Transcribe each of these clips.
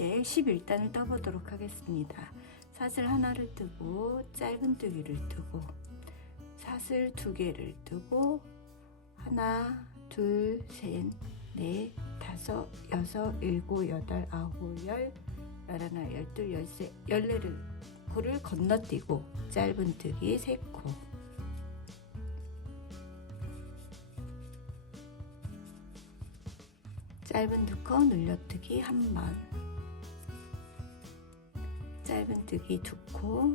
이제 11단을 떠보도록 하겠습니다. 사슬 하나를 뜨고 짧은 뜨기를 뜨고 사슬 두 개를 뜨고 하나, 둘, 셋, 넷, 다섯, 여섯, 일곱, 여덟, 아홉, 열, 열하나, 열둘, 열세, 열네를 코를 건너뛰고 짧은 뜨기 세 코. 짧은 두코 늘려뜨기 한 번. 짧은 뜨기 두 코.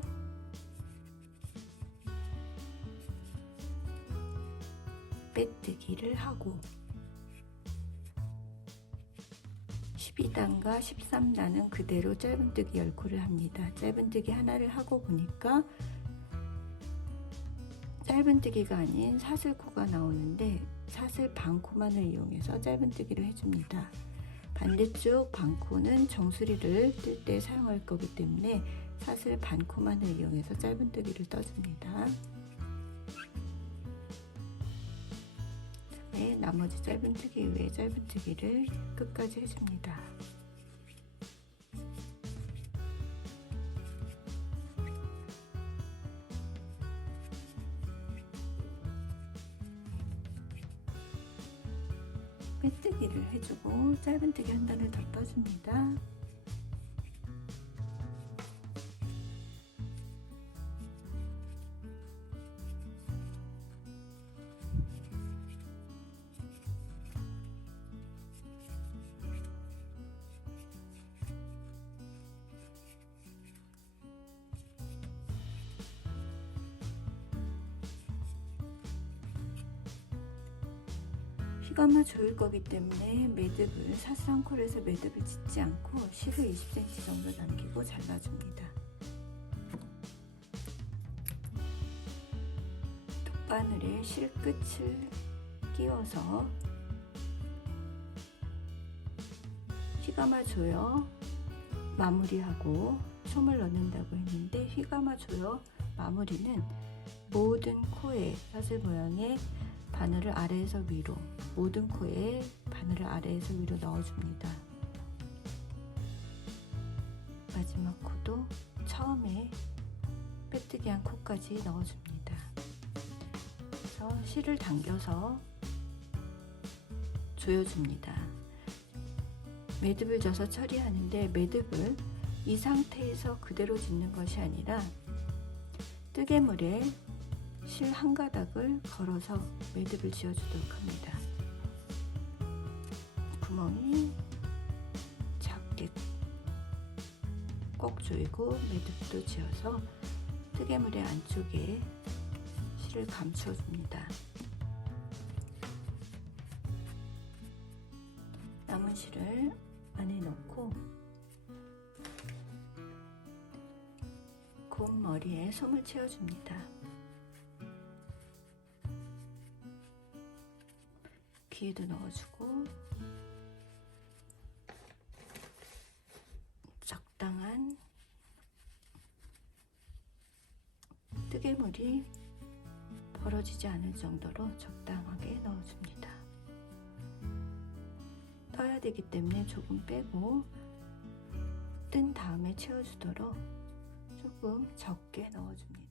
빼뜨기를 하고 12단과 13단은 그대로 짧은뜨기 10코를 합니다. 짧은뜨기 하나를 하고 보니까 짧은뜨기가 아닌 사슬코가 나오는데 사슬 반코만을 이용해서 짧은뜨기를 해줍니다. 반대쪽 반코는 정수리를 뜰 때 사용할 거기 때문에 사슬 반코만을 이용해서 짧은뜨기를 떠줍니다. 네, 나머지 짧은뜨기 외에 짧은뜨기를 끝까지 해줍니다. 빼뜨기를 해주고 짧은뜨기 한 단을 더 떠줍니다. 휘감아 조일 거기 때문에 매듭을 사슬 한 콜에서 매듭을 짓지 않고 실을 20cm 정도 남기고 잘라줍니다. 돗바늘에 실 끝을 끼워서 휘감아 줘요 마무리하고 솜을 넣는다고 했는데 휘감아 줘요 마무리는 모든 코에 사슬 모양의 바늘을 아래에서 위로 모든 코에 바늘을 아래에서 위로 넣어줍니다. 마지막 코도 처음에 빼뜨기 한 코까지 넣어줍니다. 그래서 실을 당겨서 조여줍니다. 매듭을 져서 처리하는데 매듭을 이 상태에서 그대로 짓는 것이 아니라 뜨개물에 실 한 가닥을 걸어서 매듭을 지어주도록 합니다. 구멍이 작게 꼭 조이고 매듭도 지어서 뜨개물의 안쪽에 실을 감추어 줍니다. 남은 실을 안에 넣고 곰 머리에 솜을 채워줍니다. 귀에도 넣어주고 적당한 뜨개물이 벌어지지 않을 정도로 적당하게 넣어줍니다. 떠야 되기 때문에 조금 빼고 뜬 다음에 채워주도록 조금 적게 넣어줍니다.